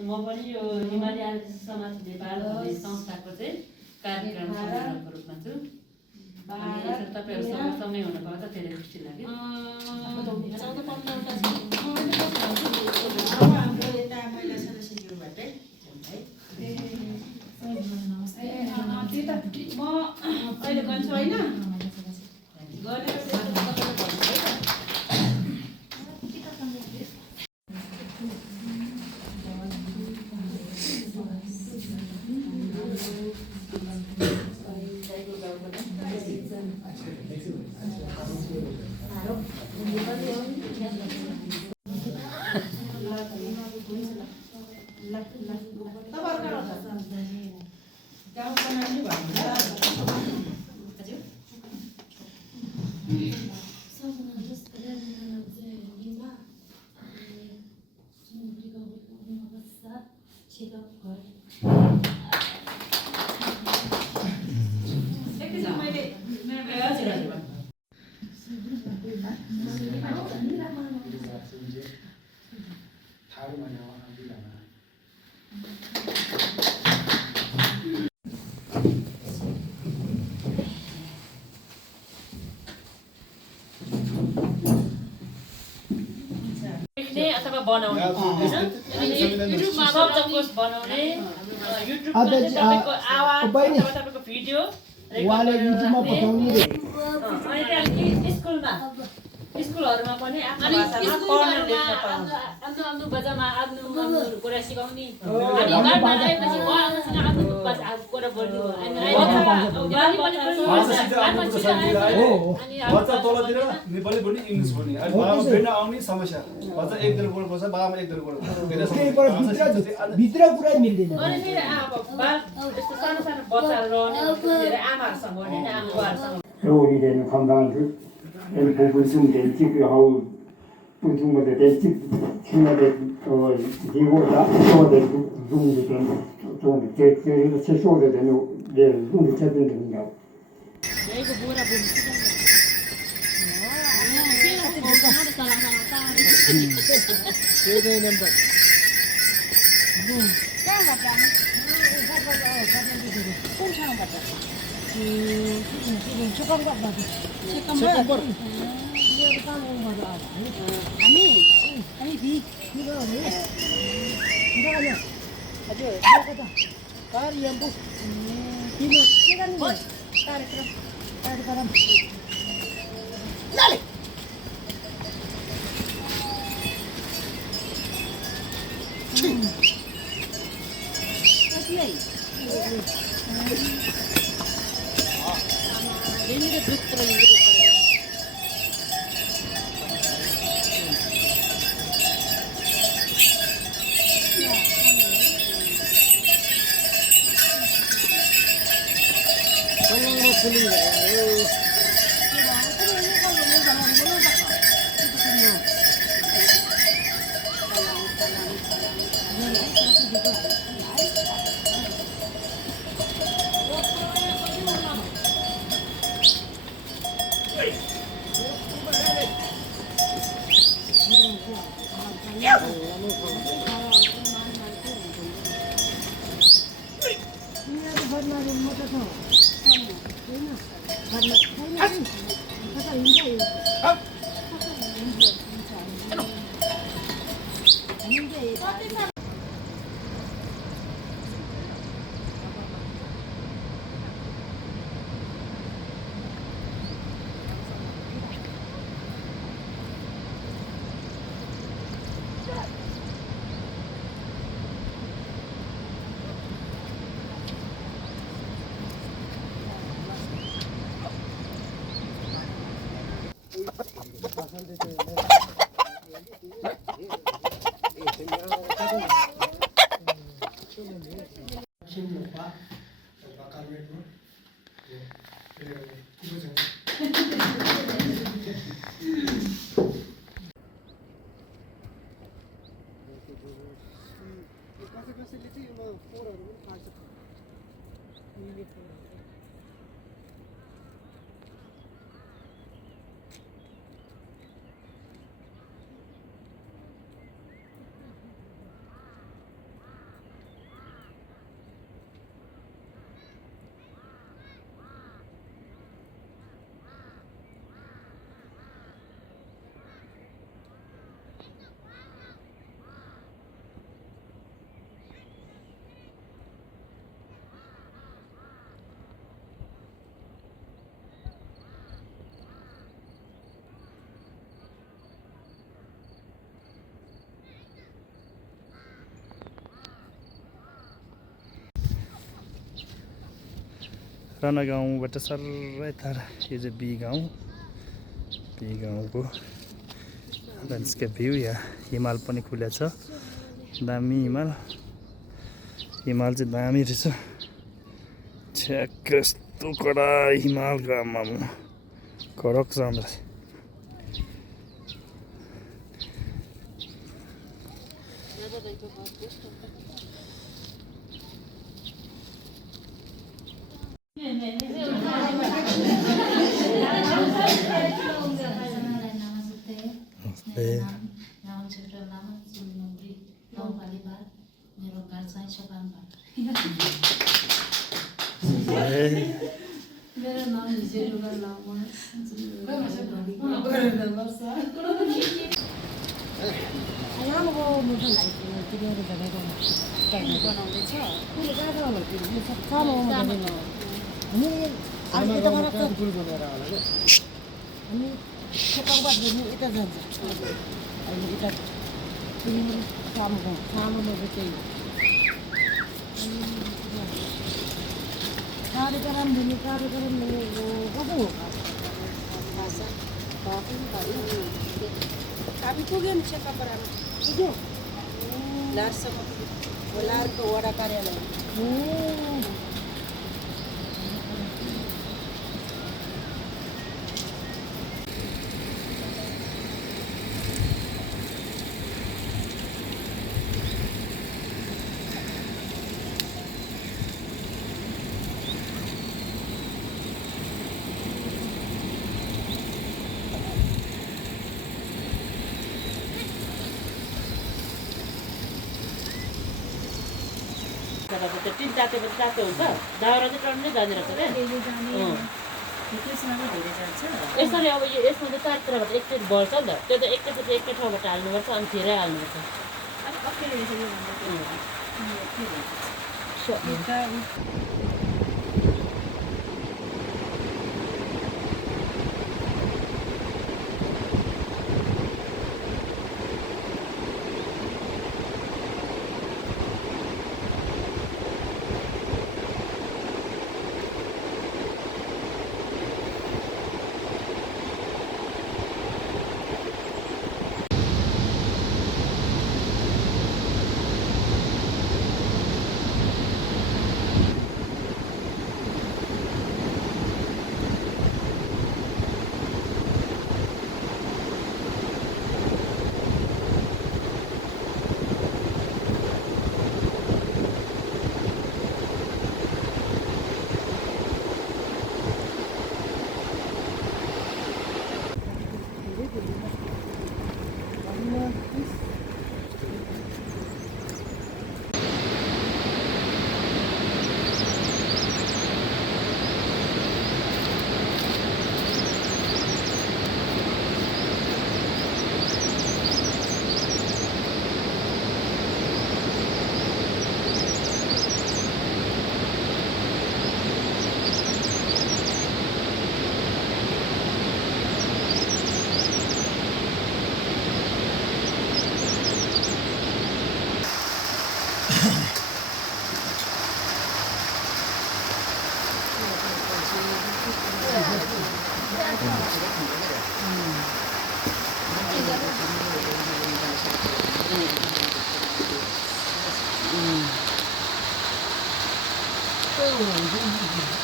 म पनि यो हिमाली आदिवासी समाज नेपाल भन्ने संस्थाको चाहिँ कार्यक्रम संयोजकको रूपमा छु। अनि यसरी तपाईँहरूसँग सँगै हुन पाउँदा धेरै खुसी लाग्यो। हाम्रो यता महिला सदस्यज्यूबाटै म अहिले गर्छु होइन गरेर अथवा बनाउने युट्युबमा सबजकोस बनाउने युट्युबमा तपाईको आवाज अथवा तपाईको भिडियो वाले युट्युबमा पठाउने रे अनि त्यहाँदेखि स्कुलहरुमा पनि आफ्नो भाषामा पढ्न लेख्न पाउँछ। आफ्नो भाषामा आफ्नो कुरा सिकाउने अनि घरमा आएपछि उहाँसँग आफ्नो कुरा बोल्नु बच्चा तलतिर नेपाली बोल्ने इङ्ग्लिस बोल्ने अनि बाबा भेट्न आउने समस्या बच्चा एक दिन बोल्नुपर्छ बाबामा एक दिन बोल्नुपर्छ भित्र कुरा मिल्दैन अनि फेरि अब बाल यस्तो सानो सानो बच्चाहरु रहने धेरै आमाहरुसँग होइन आमाहरुसँग 所以我一点看上去，不会重点这个好，不中国的在这现在的结果上，说的用的点用的这说的人也用的这边的应该。이거 뭐라 보면 राणा गाउँबाट सर्रै तारा यो चाहिँ बी गाउँको ल्यान्डस्केप भ्यू या हिमाल पनि खुल्या छ दामी हिमाल चाहिँ दामी रहेछ ठ्याक्क यस्तो कडा हिमालको आमामा कडक छ अन्त मेरो नाम हिजेरुगा लामा आमाको मुटु लाइदिनु तिनीहरू भनेको बनाउँदैछ कुरो जाँदा होला त्यो सानो हामी अर्को त गराएको हामी खेताबाट पनि यता जान्छ अहिले यता सामोमा चाहिँ कार्यक्रम कसो हो हामी पुग्यौँ शेर्पापाडामा पुग्यो लास्टसम्म पुग्यो लारको वडा कार्यालय त्यो टिन तातेपछि तातो हुन्छ दाउरा चाहिँ टन्नै जाँदैन रहेछ क्या यसरी अब यो यसमा चाहिँ चारतिरबाट एकचोटि बढ्छ नि त त्यो त एकैचोटि एकै ठाउँबाट हाल्नुपर्छ अनि फेरै हाल्नुपर्छ 음.